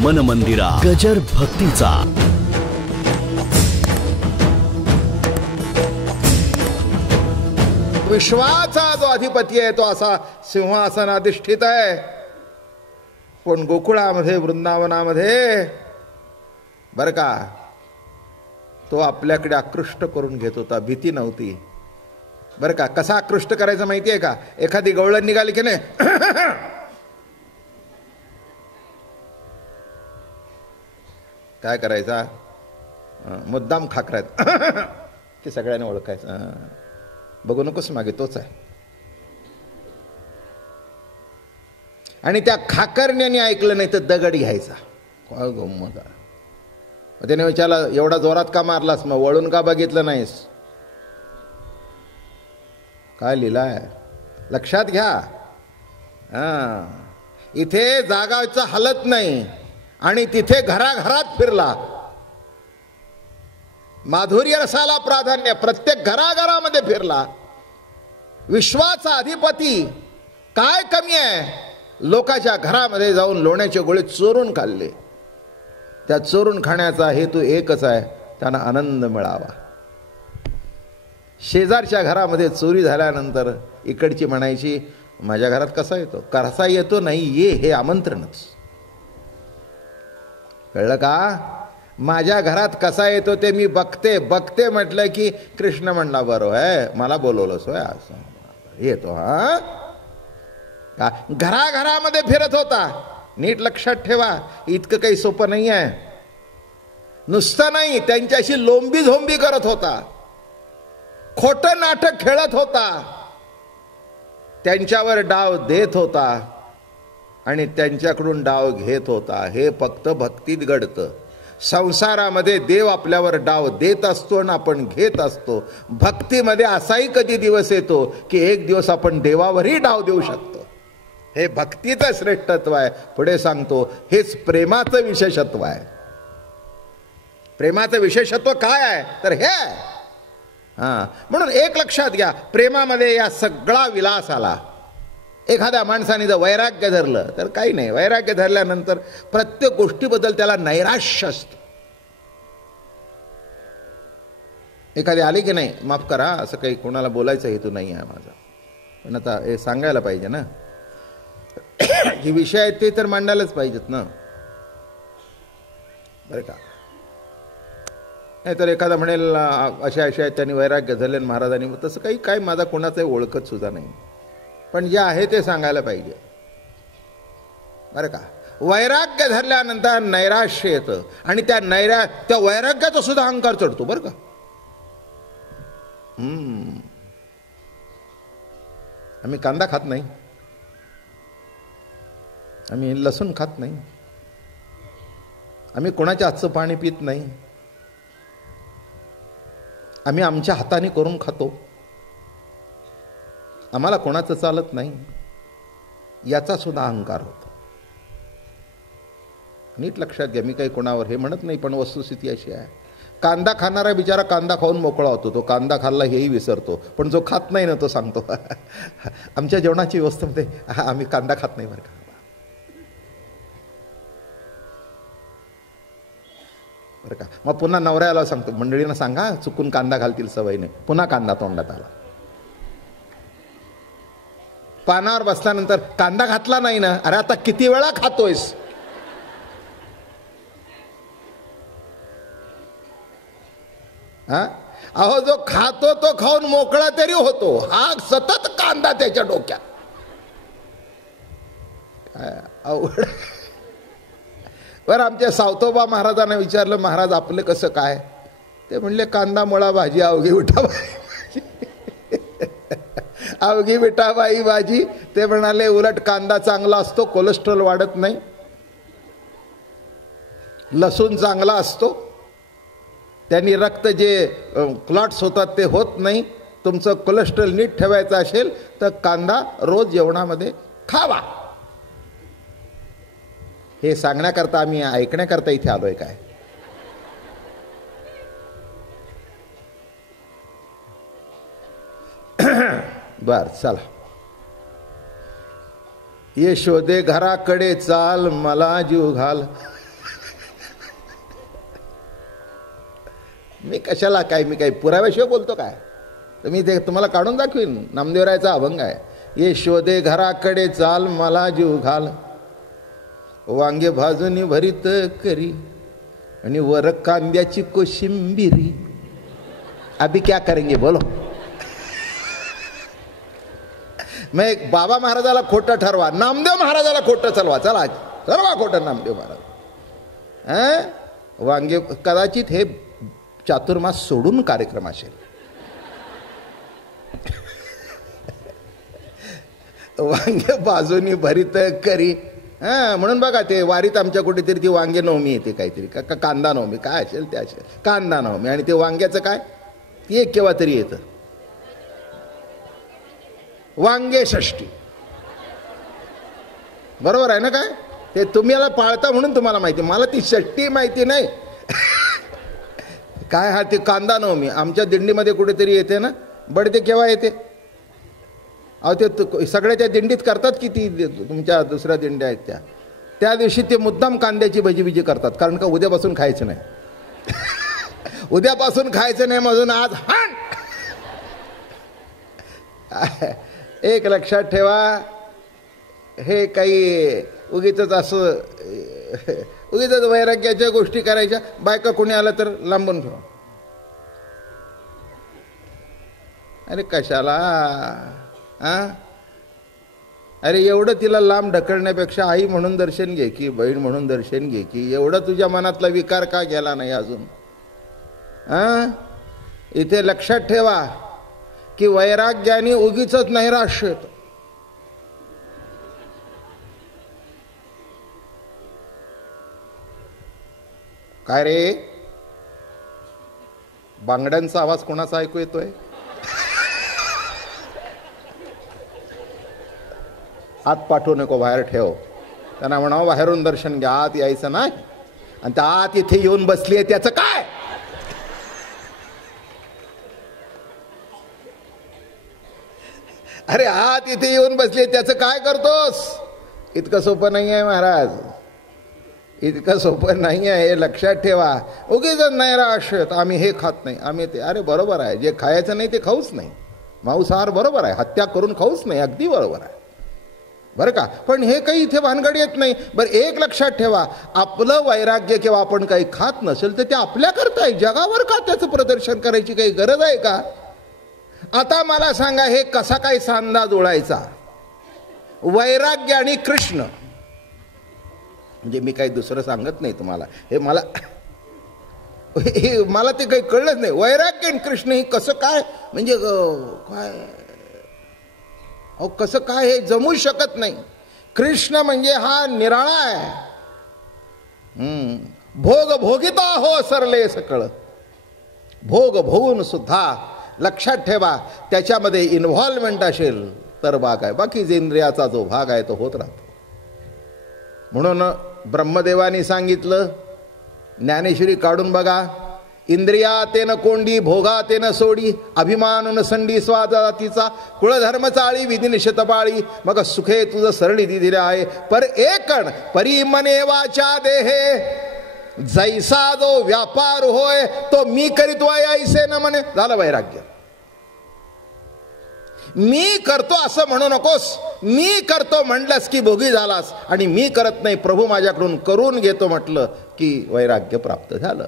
मन मंदिरा गजर भक्तीचा. विश्वाचा जो अधिपती आहे तो असा सिंहासनाधिष्ठित आहे. पण गोकुळामध्ये वृंदावनामध्ये बर का तो आपल्याकडे आकृष्ट करून घेत होता. भीती नव्हती बर का. कसा आकृष्ट करायचा माहितीये का? एखादी गवळण निघाली की नाही काय करायचा? मुद्दाम खाकरायचा की सगळ्यांनी ओळखायचं. बघू नकोस मागे तोच आहे. आणि त्या खाकरण्याने ऐकलं नाही तर दगड घ्यायचा. काय गंमत. त्याने विचारला एवढा जोरात का मारलास? मग वळून का बघितलं नाहीस? काय लिहिलाय लक्षात घ्या. इथे जागाचं हलत नाही आणि तिथे घराघरात फिरला. माधुर्य रसाला प्राधान्य, प्रत्येक घराघरामध्ये फिरला. विश्वाचा अधिपती. काय कमी आहे? लोकांच्या घरामध्ये जाऊन लोण्याचे गोळे चोरून खाल्ले. त्या चोरून खाण्याचा हेतू एकच आहे, त्यांना आनंद मिळावा. शेजारच्या घरामध्ये चोरी झाल्यानंतर इकडची म्हणायची माझ्या घरात कसा येतो? कसा येतो नाही, ये हे आमंत्रणच. कळलं का? माझ्या घरात कसा येतो ते मी बघते. बघते म्हटलं की कृष्ण म्हणला बरोबर आहे, मला बोलवलं सोय असं येतो. का घराघरामध्ये फिरत होता. नीट लक्षात ठेवा, इतकं काही सोपं नाही आहे. नुसतं नाही, त्यांच्याशी लोंबी झोंबी करत होता. खोटं नाटक खेळत होता. त्यांच्यावर डाव देत होता आणि त्यांच्याकडून डाव घेत होता. हे फक्त भक्तीत घडतं. संसारामध्ये देव आपल्यावर डाव देत असतो आणि आपण घेत असतो. भक्तीमध्ये असाही कधी दिवस येतो की एक दिवस आपण देवावरही डाव देऊ शकतो. हे भक्तीचं श्रेष्ठत्व आहे. पुढे सांगतो हेच प्रेमाचं विशेषत्व आहे. प्रेमाचं विशेषत्व काय आहे तर हे आहे. म्हणून एक लक्षात घ्या, प्रेमामध्ये या सगळा विलास आला. एखाद्या माणसाने जर वैराग्य धरलं तर काही नाही. वैराग्य धरल्यानंतर प्रत्येक गोष्टीबद्दल त्याला नैराश्य असतं. एखादी आली की नाही माफ करा असं काही कोणाला बोलायचा हेतू नाही आहे माझा, पण आता हे सांगायला पाहिजे ना. जे विषय आहेत ते तर मांडायलाच पाहिजेत ना, बरं का. नाही तर एखादा म्हणेल अशा अशा आहेत त्यांनी वैराग्य धरले महाराजांनी. तसं काही काय माझा कोणाचाही ओळखत सुद्धा नाही. पण जे आहे ते सांगायला पाहिजे बरं का. वैराग्य धरल्यानंतर नैराश्य येतं आणि त्या वैराग्याचा सुद्धा अहंकार चढतो बरं का. आम्ही कांदा खात नाही, आम्ही लसूण खात नाही, आम्ही कोणाच्या हातचं पाणी पित नाही, आम्ही आमच्या हाताने करून खातो, आम्हाला कोणाचं चालत नाही, याचा सुद्धा अहंकार होतो. नीट लक्षात घ्या. मी काही कोणावर हे म्हणत नाही, पण वस्तुस्थिती अशी आहे. कांदा खाणारा बिचारा कांदा खाऊन मोकळा होतो. तो कांदा खाल्ला हेही विसरतो. पण जो खात नाही ना तो सांगतो आमच्या जेवणाची व्यवस्थेमध्ये आम्ही कांदा खात नाही बरं का. बरं का. मग पुन्हा नवऱ्याला सांगतो, मंडळींना सांगा चुकून कांदा घालतील सवयीने. पुन्हा कांदा तोंडात आला. पानावर बसल्यानंतर कांदा घातला नाही ना, अरे आता किती वेळा खातोयस. अहो जो खातो तो खाऊन मोकळा तरी होतो, हा सतत कांदा त्याच्या डोक्यात. अवघड. बरं आमच्या सावतोबा महाराजांना विचारलं, महाराज आपलं कसं काय? ते म्हणले कांदा मुळा भाजी अवघी विठाबाई अवघी विठाबाई भाजी. ते म्हणाले उलट कांदा चांगला असतो, कोलेस्ट्रॉल वाढत नाही. लसूण चांगला असतो, त्यांनी रक्त जे क्लॉट्स होतात ते होत नाही. तुमचं कोलेस्ट्रॉल नीट ठेवायचं असेल तर कांदा रोज जेवणामध्ये खावा. हे सांगण्याकरता आम्ही ऐकण्याकरता इथे आलोय काय? बर चला. यशोदे घराकडे चाल मला जीव घाल. मी कशाला काय, मी काही पुराव्याशिवाय बोलतो काय? तर मी ते तुम्हाला काढून दाखवीन. नामदेवरायचा अभंग आहे. ये शोधे घराकडे चाल मला जीव घाल, वांगे भाजून भरीत करी आणि वर कांद्याची कोशिंबिरी. अभी क्या करेंगे बोलो. मग एक बाबा महाराजाला खोटं ठरवा, नामदेव महाराजाला खोटं चलवा. चला ठरवा खोटं नामदेव महाराज. वांगे कदाचित हे चातुर्मास सोडून कार्यक्रम असेल. वांगे भाजून भरीत करी. म्हणून बघा ते वारीत आमच्या कुठेतरी ती वांगे नवमी येते काहीतरी, का कांदा नवमी काय असेल ते असेल, कांदा नवमी. आणि ते वांग्याचं काय ती एक केव्हा तरी येतं, वांगे षष्ठी. बरोबर आहे ना? काय ते तुम्ही याला पाळता म्हणून तुम्हाला माहिती, मला ती षष्ठी माहिती नाही. काय हा ते कांदा नवमी आमच्या दिंडीमध्ये कुठेतरी येते ना. बडे ते केव्हा येते? अहो ते सगळ्या त्या दिंडीत करतात की ती तुमच्या दुसऱ्या दिंड्या आहेत त्या दिवशी ते मुद्दाम कांद्याची भजी करतात, कारण का उद्यापासून खायचं नाही. उद्यापासून खायचं नाही म्हणून आज हाण. एक लक्षात ठेवा, हे काही उगीच असं उगीच वैराग्याच्या गोष्टी करायच्या. बायका कोणी आलं तर लांबून ठेवा. अरे कशाला? अरे एवढं तिला लांब ढकलण्यापेक्षा आई म्हणून दर्शन घे की बहीण म्हणून दर्शन घे की. एवढं तुझ्या मनातला विकार का गेला नाही अजून? इथे लक्षात ठेवा की वैराग्याने उगीच नैराश्य येतं. काय रे, बांगड्यांचा आवाज कोणाचा ऐकू येतोय? आत पाठवू नको, बाहेर ठेव. त्यांना म्हणावं बाहेरून दर्शन घ्या, आत यायचं नाही. आणि त्या आत इथे येऊन बसलीये त्याचं काय? अरे आत इथे येऊन बसलीये त्याचं काय करतोस? इतकं सोपं नाही आहे महाराज, इतकं सोपं नाही आहे, हे लक्षात ठेवा. उगीच नैराश्य, आम्ही हे खात नाही, आम्ही ते. अरे बरोबर आहे, जे खायचं नाही ते खाऊच नाही. मांसाहार बरोबर आहे, हत्या करून खाऊच नाही, अगदी बरोबर आहे बरं का. पण हे काही इथे भानगड येत नाही. बरं एक लक्षात ठेवा, आपलं वैराग्य किंवा आपण काही खात नसेल तर ते आपल्या करता आहे, जगावर का त्याचं प्रदर्शन करायची काही गरज आहे का? आता मला सांगा, हे कसा काय सांधा जुळायचा? वैराग्य आणि कृष्ण. म्हणजे मी काही दुसरं सांगत नाही तुम्हाला, हे मला ते काही कळलंच नाही. वैराग्य आणि कृष्ण हे कसं काय, म्हणजे काय, अहो कसं काय, हे जमू शकत नाही. कृष्ण म्हणजे हा निराळा आहे. भोग भोगिता हो सरले सकळ, भोग भोगून सुद्धा लक्षात ठेवा त्याच्यामध्ये इन्व्हॉल्वमेंट असेल तर भाग आहे, बाकी इंद्रियाचा जो भाग आहे तो होत राहतो. म्हणून ब्रह्मदेवानी सांगितलं, ज्ञानेश्वरी काढून बघा, इंद्रिया तेन कोंडी भोगा तेन सोडी, अभिमान संडी स्वाजातीचा, कुळधर्म चाळी विधी निषेध पाळी, मग सुखे तुझ सरळी दिले आहे. पर एकण परी मने वाचा देहे, जैसा जो व्यापार होय तो मी करीतोय ऐसे न म्हणे. झालं वैराग्य. मी करतो असं म्हणू नकोस. मी करतो म्हणलंस की भोगी झालास, आणि मी करत नाही प्रभू माझ्याकडून करून घेतो म्हटलं की वैराग्य प्राप्त झालं.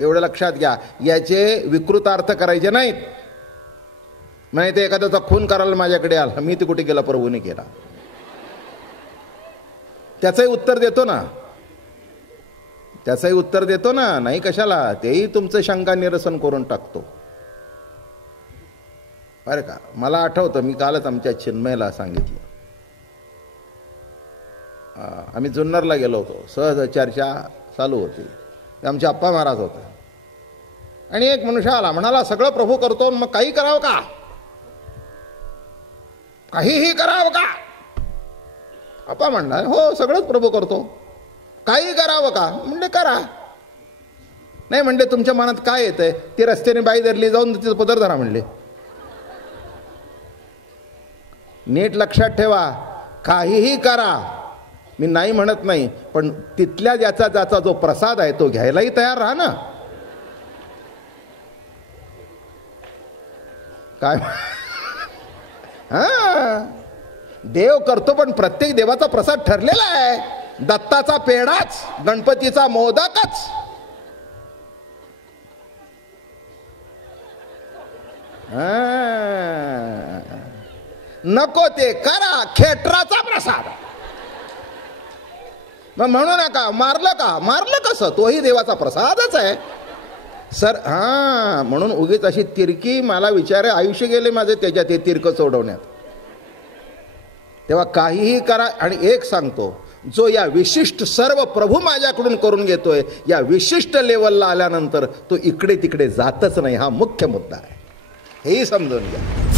एवढं लक्षात घ्या. याचे विकृत अर्थ करायचे नाहीत. म्हणजे ते एखाद्याचा खून करायला माझ्याकडे आला, मी ते कुठे गेला, प्रभूने केला, त्याचंही उत्तर देतो ना, त्याचंही उत्तर देतो ना. नाही कशाला, तेही तुमचं शंका निरसन करून टाकतो बरं का. मला आठवतं, मी कालच आमच्या चिन्मयला सांगितलं, आम्ही जुन्नरला गेलो होतो, सहज चर्चा चालू होती. आमचे आप्पा महाराज होते आणि एक मनुष्य आला, म्हणाला सगळं प्रभू करतो, मग काही करावं का, काहीही करावं का? आप्पा म्हणला, हो सगळंच प्रभू करतो, काही करावं का? म्हणजे करा. नाही म्हणले, तुमच्या मनात काय येतंय? ती रस्त्याने बाई धरली, जाऊन तिचं पदर धरा म्हणले. नीट लक्षात ठेवा, काहीही करा, मी नाही म्हणत नाही, पण तिथल्या ज्याचा जो प्रसाद आहे तो घ्यायलाही तयार राहा ना. काय हा, देव करतो, पण प्रत्येक देवाचा प्रसाद ठरलेला आहे. दत्ताचा पेढाच, गणपतीचा मोदकच. नको ते करा, खेटराचा प्रसाद. मग म्हणू नका मारलं का, मारलं कसं, तोही देवाचा प्रसादच आहे सर. हा, म्हणून उगीच अशी तिरकी, मला विचारे आयुष्य गेले माझे त्याच्यात हे तिरकं सोडवण्यात. तेव्हा काहीही करा. आणि एक सांगतो, जो या विशिष्ट सर्व प्रभू माझ्याकडून करून घेतोय, या विशिष्ट लेवलला आल्यानंतर तो इकडे तिकडे जातच नाही. हा मुख्य मुद्दा आहे, हेही समजून घ्या.